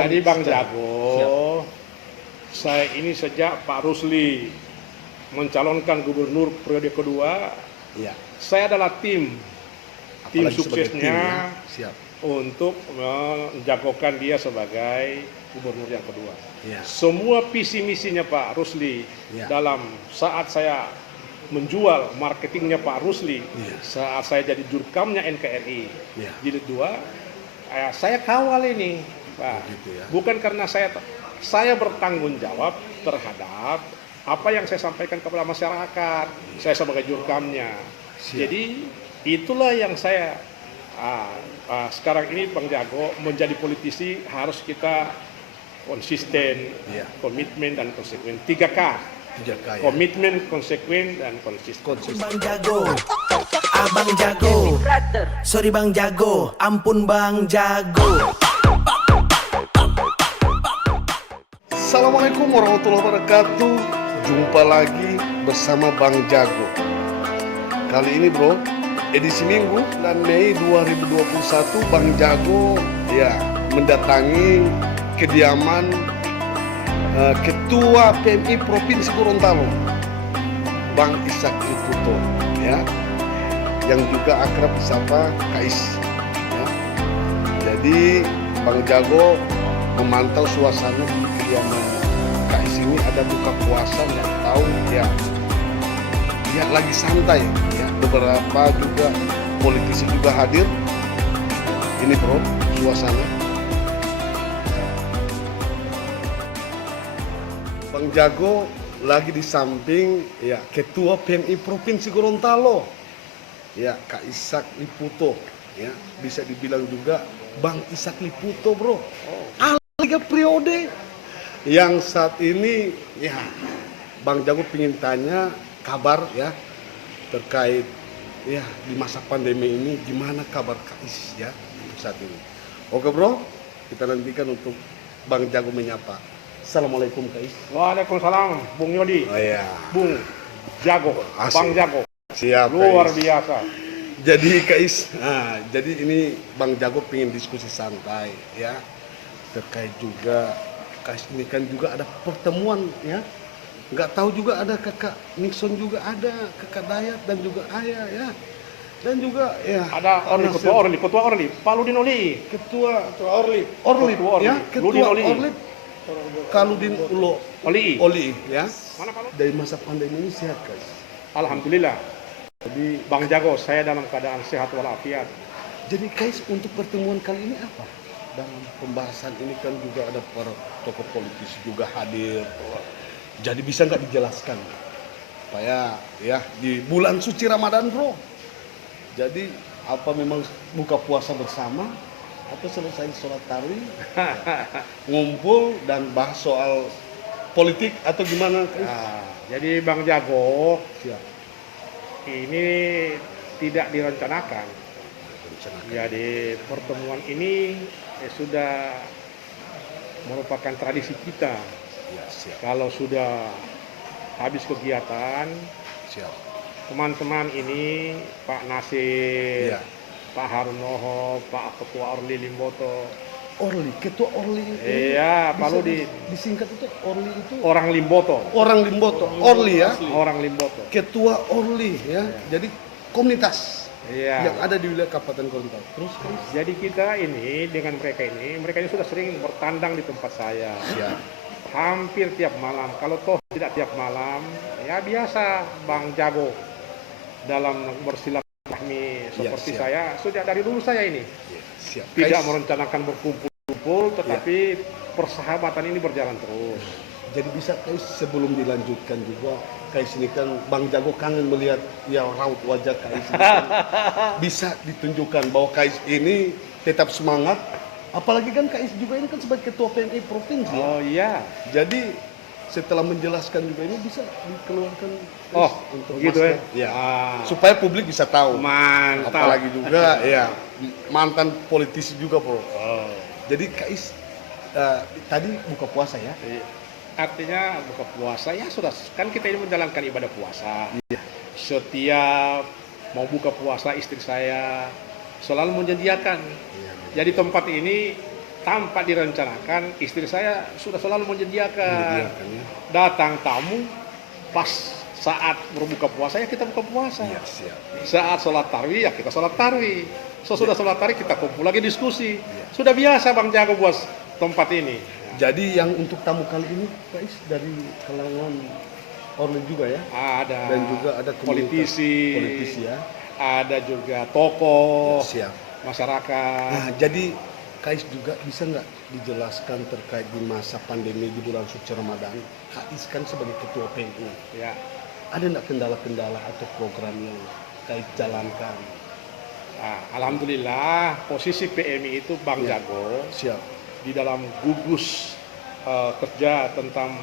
Jadi Bang Jago, Siap. saya ini sejak Pak Rusli mencalonkan gubernur periode kedua, Iya. saya adalah tim Apalagi sebagai suksesnya tim, ya. Siap. untuk menjagokan dia sebagai gubernur yang kedua. Iya. Semua visi misinya Pak Rusli Iya. dalam saat saya menjual marketingnya Pak Rusli, Iya. saat saya jadi jurkamnya NKRI Iya. jilid 2, saya kawal ini, Pak. Begitu ya. Bukan karena saya bertanggung jawab terhadap apa yang saya sampaikan kepada masyarakat. Saya sebagai jurkamnya. Siap. Jadi itulah yang saya sekarang ini Bang Jago menjadi politisi harus kita konsisten, Iya. komitmen dan konsekuen. 3K. 3K ya. Komitmen, konsekuen dan konsisten. Konsisten. Bang Jago, Abang Jago, sorry Bang Jago, ampun Bang Jago. Assalamualaikum warahmatullahi wabarakatuh. Jumpa lagi bersama Bang Jago. Kali ini bro, edisi Minggu 9 Mei 2021, Bang Jago ya mendatangi kediaman Ketua PMI Provinsi Gorontalo, Bang Ishak Liputto ya, yang juga akrab disapa Kais ya. Jadi Bang Jago memantau suasana di kediaman Kais ini, ada buka puasa, nggak tahu ya lagi santai ya, beberapa juga politisi juga hadir. Ini bro suasana. Bang Jago lagi di samping ya Ketua PMI Provinsi Gorontalo ya, Kak Ishak Liputto ya, bisa dibilang juga Bang Ishak Liputto bro. Tiga periode yang saat ini ya, Bang Jago pingin tanya kabar ya terkait ya di masa pandemi ini, gimana kabar Kais ya untuk saat ini. Oke bro, kita nantikan untuk Bang Jago menyapa. Assalamualaikum Kais. Waalaikumsalam, Bung Yodi. Oh iya. Bung Jago, Asik. Bang Jago. Siap. Luar Kais. biasa. Jadi Kais, jadi ini Bang Jago pingin diskusi santai ya terkait juga Kais ini kan juga ada pertemuan ya. Nggak tahu juga ada kakak Nixon, juga ada kakak Dayat dan juga Ayah ya. Dan juga ya Ada Ketua Orli, Pak Ludin Oli. Ketua Orli. Orli Ketua Orli. ya, Ludin Ketua Oli. Orli Kaludin Oli ya. Mana Pak Lu? Dari masa pandemi ini sehat Kais. Alhamdulillah. Jadi Bang Jago, saya dalam keadaan sehat walafiat. Jadi Kais, untuk pertemuan kali ini apa? Dalam pembahasan ini kan juga ada para tokoh politisi juga hadir. Jadi bisa nggak dijelaskan supaya ya di bulan suci Ramadan bro. Jadi apa memang buka puasa bersama atau selesai sholat tarawih ngumpul dan bahas soal politik atau gimana? Nah, jadi Bang Jago, Siap. ini tidak direncanakan. Jadi pertemuan ini sudah merupakan tradisi kita. Ya, siap. Kalau sudah habis kegiatan, Siap. teman-teman ini Pak Nasir, Iya. Pak Harunoho, Pak Ketua Orli Limboto, Orli, Ketua Orli itu. Iya, Pak bisa Ludin. disingkat itu Orli itu orang Limboto, orang Limboto. Orli ya. orang Limboto. Ketua Orli ya. Jadi komunitas Iya. yang ada di wilayah Kabupaten Gorontalo. Terus Kais? Jadi kita ini dengan mereka ini sudah sering bertandang di tempat saya. Ya. Hampir tiap malam. Kalau toh tidak tiap malam, ya biasa Bang Jago dalam bersilaturahmi seperti siap. saya. Sejak dari dulu saya ini Siap. tidak Kais, merencanakan berkumpul, tetapi persahabatan ini berjalan terus. jadi bisa Kais sebelum dilanjutkan juga, Kais ini kan Bang Jago kangen melihat ya raut wajah Kais ini kan bisa ditunjukkan bahwa Kais ini tetap semangat. Apalagi kan Kais juga ini kan sebagai Ketua PMI Provinsi ya. Oh iya. Jadi setelah menjelaskan juga ini bisa dikeluarkan Oh, untuk begitu masker. ya. Ah, Supaya publik bisa tahu. mantap. Apalagi juga ya mantan politisi juga bro. Oh. Jadi Kais tadi buka puasa ya. Artinya buka puasa ya sudah, kan kita ini menjalankan ibadah puasa. Iya. Setiap mau buka puasa istri saya selalu menyediakan. Iya. Jadi tempat ini tanpa direncanakan istri saya sudah selalu menyediakan. Menyediakan, ya. Datang tamu pas saat berbuka puasa ya kita buka puasa. Iya, siap. Saat sholat tarawih ya kita sholat tarawih. Sesudah sholat tarawih kita kumpul lagi diskusi. Sudah biasa Bang Jago buat tempat ini. Jadi yang untuk tamu kali ini guys dari kalangan Orlen juga ya. Ada Dan juga ada komunitas- politisi ya. ada juga tokoh Siap. masyarakat. Nah, jadi Kais juga bisa nggak dijelaskan terkait di masa pandemi di bulan suci Ramadan? Kais kan sebagai ketua PMI, Ya, ada nggak kendala-kendala atau program yang Kais jalankan? nah, alhamdulillah posisi PMI itu Bang Ya. Jago Siap. di dalam gugus kerja tentang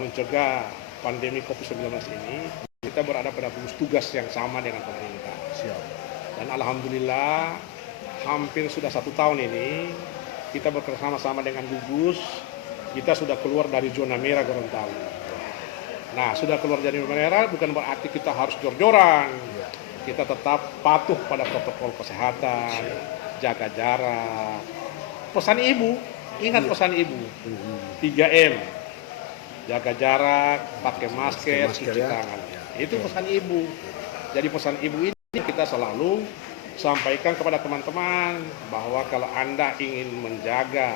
mencegah pandemi COVID-19 ini, kita berada pada gugus tugas yang sama dengan pemerintah. Siap. Dan alhamdulillah hampir sudah 1 tahun ini kita bekerjasama dengan gugus, kita sudah keluar dari zona merah Gorontalo. Nah, sudah keluar dari zona merah bukan berarti kita harus jor-joran. Ya. Kita tetap patuh pada protokol kesehatan, jaga jarak. Pesan ibu, ingat pesan ibu, 3M, jaga jarak, pakai masker, masker cuci ya. tangan. Ya. Itu pesan ibu. Jadi pesan ibu ini kita selalu sampaikan kepada teman-teman bahwa kalau Anda ingin menjaga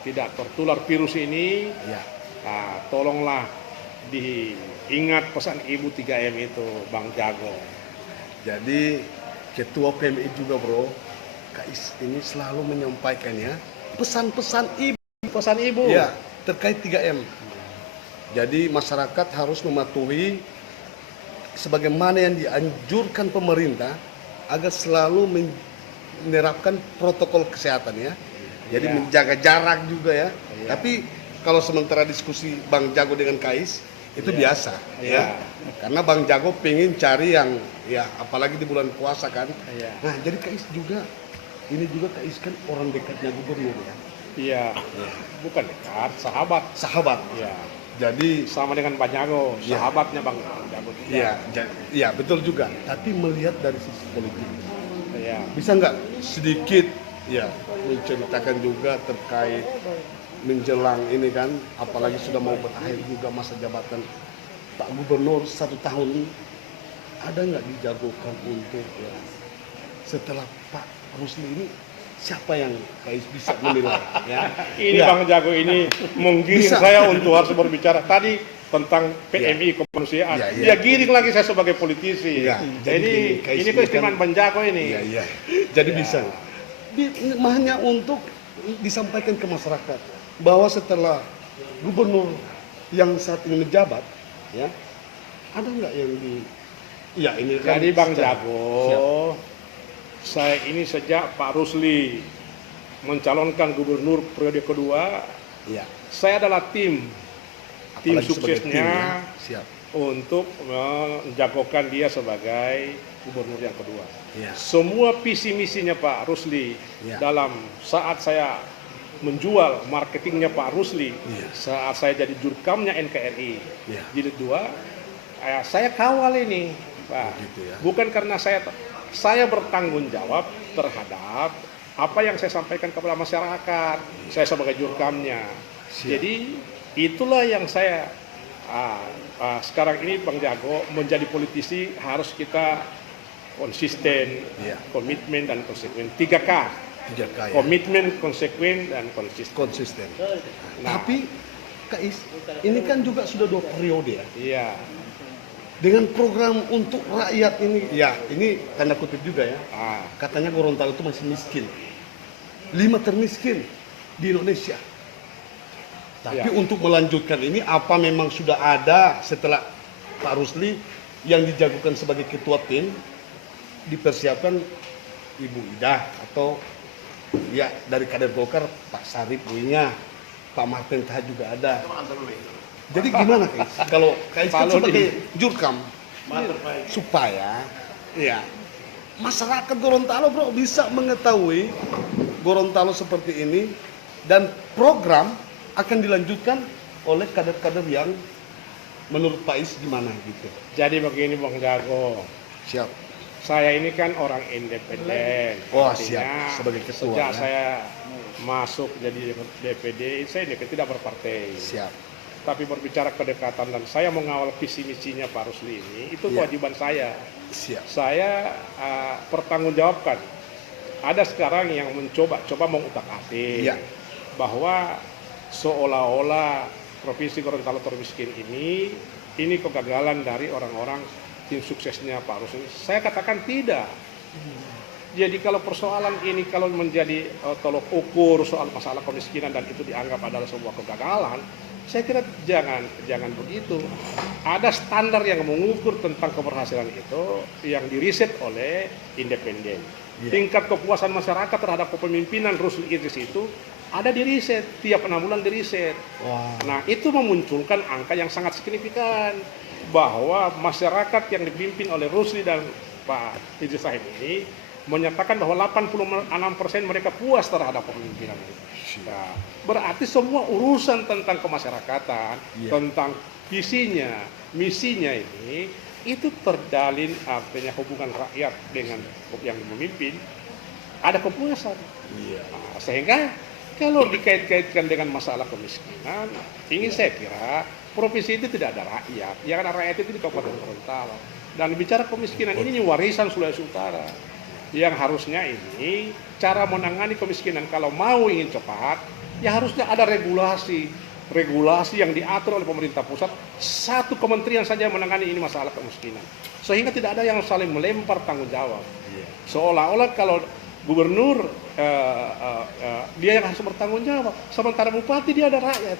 tidak tertular virus ini, Ya. tolonglah diingat pesan ibu 3M itu, Bang Jago. Jadi ketua PMI juga bro, Kais ini selalu menyampaikan ya pesan-pesan ibu. Pesan ibu. Ya, terkait 3M. Jadi masyarakat harus mematuhi sebagaimana yang dianjurkan pemerintah agar selalu menerapkan protokol kesehatan ya. Jadi Ya. menjaga jarak juga ya. Ya. Tapi kalau sementara diskusi Bang Jago dengan Kais itu Ya. biasa Ya. ya. Karena Bang Jago pengen cari yang ya apalagi di bulan puasa kan. Ya. Nah, jadi Kais juga ini juga Kais kan orang dekatnya gubernur ya. Iya, bukan dekat, sahabat. Sahabat. Ya, Jadi sama dengan Bang Jago, Ya. sahabatnya Bang Jago. iya, iya betul juga. Tapi melihat dari sisi politik, Ya. bisa nggak sedikit ya menceritakan juga terkait menjelang ini kan, apalagi sudah mau berakhir juga masa jabatan Pak Gubernur 1 tahun ini, ada nggak dijagokan untuk ya setelah Pak Rusli ini siapa yang Kais bisa menilai ya? Ini Nggak. Bang Jago ini menggiring Bisa. saya untuk harus berbicara tadi tentang PMI kemanusiaan. Ya, ya. Dia giring lagi saya sebagai politisi. Ya, jadi Jadi gini, Kais ini ini keistimewaan kan- Bang Jago ini. Iya, iya. Jadi Ya. bisa. Hanya untuk disampaikan ke masyarakat bahwa setelah gubernur yang saat ini menjabat, ya, ada nggak yang di, ya ini kan. Jadi Bang secara- Jago, Siap. saya ini sejak Pak Rusli mencalonkan gubernur periode kedua, Ya. saya adalah tim Apalagi sebagai tim, suksesnya ya. Siap. untuk menjagokan dia sebagai gubernur yang kedua. Ya. Semua visi misinya Pak Rusli Ya. dalam saat saya menjual marketingnya Pak Rusli, Ya. saat saya jadi jurkamnya NKRI Ya. jilid 2, saya kawal ini, Pak. Begitu ya. Bukan karena saya bertanggung jawab terhadap apa yang saya sampaikan kepada masyarakat. Saya sebagai jurkamnya. Siap. Jadi itulah yang saya sekarang ini Bang Jago menjadi politisi harus kita konsisten, Iya. komitmen dan konsekuen. 3K. 3K ya. Komitmen, konsekuen dan konsisten. Konsisten. Nah. Tapi Kais, ini kan juga sudah 2 periode ya. Iya. Dengan program untuk rakyat ini, ya ini tanda kutip juga ya. Ah, Katanya Gorontalo itu masih miskin. 5 termiskin di Indonesia. Tapi Ya. untuk melanjutkan ini, apa memang sudah ada setelah Pak Rusli yang dijagokan sebagai ketua tim, dipersiapkan Ibu Ida atau ya dari kader Golkar Pak Sarip punya, Pak Martin Taha juga ada. Jadi gimana Kais? Kalau Kais kan Kalau sebagai jurkam supaya ya masyarakat Gorontalo bro bisa mengetahui Gorontalo seperti ini dan program akan dilanjutkan oleh kader-kader yang menurut Pak Is gimana gitu. jadi begini Bang Jago. Siap. Saya ini kan orang independen. Oh, Artinya, siap. Sebagai ketua, Sejak ya. saya masuk jadi DPD, saya tidak berpartai. Siap. Tapi berbicara kedekatan dan saya mengawal visi misinya Pak Rusli ini, itu Iya. kewajiban saya. Siap. Saya pertanggungjawabkan. Ada sekarang yang mencoba mengutak-atik Iya. bahwa seolah-olah Provinsi Gorontalo termiskin ini kegagalan dari orang-orang tim suksesnya Pak Rusli. Saya katakan tidak. Jadi kalau persoalan ini kalau menjadi tolok ukur soal masalah kemiskinan dan itu dianggap adalah sebuah kegagalan, saya kira jangan begitu. Ada standar yang mengukur tentang keberhasilan itu yang diriset oleh independen. Yeah. Tingkat kepuasan masyarakat terhadap kepemimpinan Rusli Idris itu ada di riset, tiap 6 bulan di riset. Wah. Nah, itu memunculkan angka yang sangat signifikan bahwa masyarakat yang dipimpin oleh Rusli dan Pak Idris Syahid ini menyatakan bahwa 86% mereka puas terhadap kepemimpinan itu. Nah, berarti semua urusan tentang kemasyarakatan, tentang visinya, misinya ini, itu terdalin artinya hubungan rakyat dengan yang memimpin, ada kepuasan. Nah, sehingga kalau dikait-kaitkan dengan masalah kemiskinan, ingin saya kira provinsi itu tidak ada rakyat. Yang ada rakyat itu di Kabupaten Gorontalo. Dan bicara kemiskinan ini warisan Sulawesi Utara. Yang harusnya ini cara menangani kemiskinan kalau mau ingin cepat, ya harusnya ada regulasi yang diatur oleh pemerintah pusat, satu kementerian saja yang menangani ini masalah kemiskinan, sehingga tidak ada yang saling melempar tanggung jawab. Seolah-olah kalau gubernur dia yang harus bertanggung jawab, sementara bupati dia ada rakyat,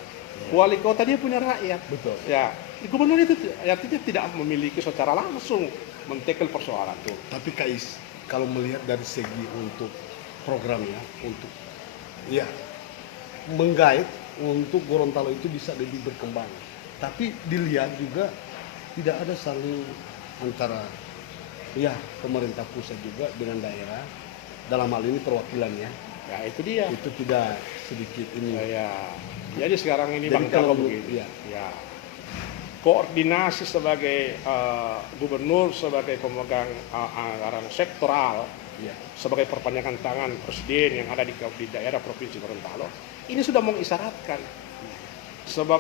wali kota dia punya rakyat. Betul. Ya, gubernur itu artinya tidak memiliki secara langsung mentekel persoalan itu. Tapi Kais, kalau melihat dari segi untuk programnya, untuk ya menggait untuk Gorontalo itu bisa lebih berkembang. Tapi dilihat juga tidak ada saling antara ya pemerintah pusat juga dengan daerah, dalam hal ini perwakilannya. Ya itu dia. Itu tidak sedikit ini. Ya, jadi sekarang ini Jadi Bang kalau Jago begini. iya. Ya. Koordinasi sebagai gubernur, sebagai pemegang anggaran sektoral, Ya. sebagai perpanjangan tangan presiden yang ada di daerah Provinsi Gorontalo, ini sudah mengisyaratkan. Sebab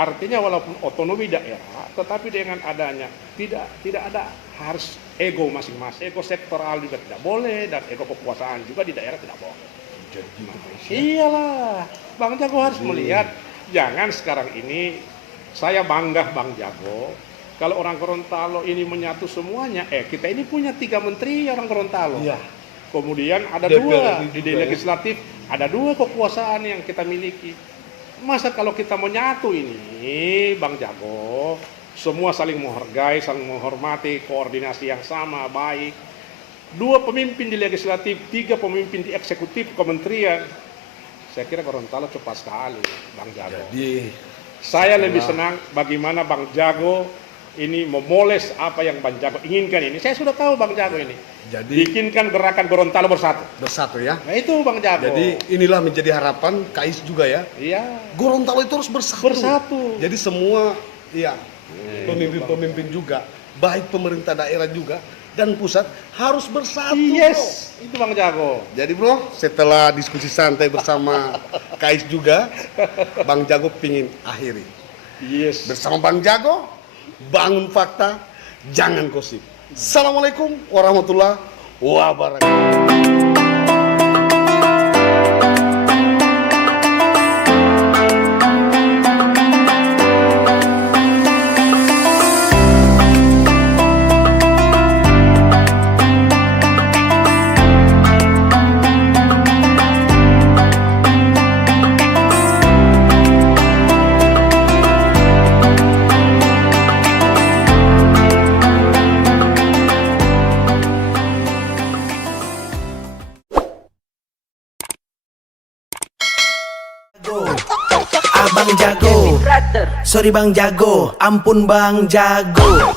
artinya walaupun otonomi daerah, tetapi dengan adanya tidak ada harus ego masing-masing, ego sektoral juga tidak boleh dan ego kekuasaan juga di daerah tidak boleh. Jadi Iyalah, Bang Jago harus melihat, jangan sekarang ini saya bangga Bang Jago, kalau orang Gorontalo ini menyatu semuanya, kita ini punya 3 menteri orang Gorontalo. Iya. Kemudian ada DPR 2 di juga, legislatif, ada 2 kekuasaan yang kita miliki. Masa kalau kita menyatu ini, Bang Jago, semua saling menghargai, saling menghormati, koordinasi yang sama, baik. 2 pemimpin di legislatif, 3 pemimpin di eksekutif kementerian. Saya kira Gorontalo cepat sekali, Bang Jago. Jadi Saya lebih senang bagaimana Bang Jago ini memoles apa yang Bang Jago inginkan ini. Saya sudah tahu Bang Jago ini. Jadi Bikinkan gerakan Gorontalo bersatu. bersatu ya. Nah itu Bang Jago. Jadi inilah menjadi harapan Kais juga ya. Iya. Gorontalo itu harus bersatu. Bersatu. Jadi semua ya pemimpin-pemimpin juga, baik pemerintah daerah juga dan pusat harus bersatu. Yes, itu Bang Jago. Jadi bro, setelah diskusi santai bersama Kais juga, Bang Jago pingin akhiri. Yes. Bersama Bang Jago, bangun fakta, jangan gosip. Assalamualaikum warahmatullahi wabarakatuh. Abang Jago, sorry Bang Jago, ampun Bang Jago.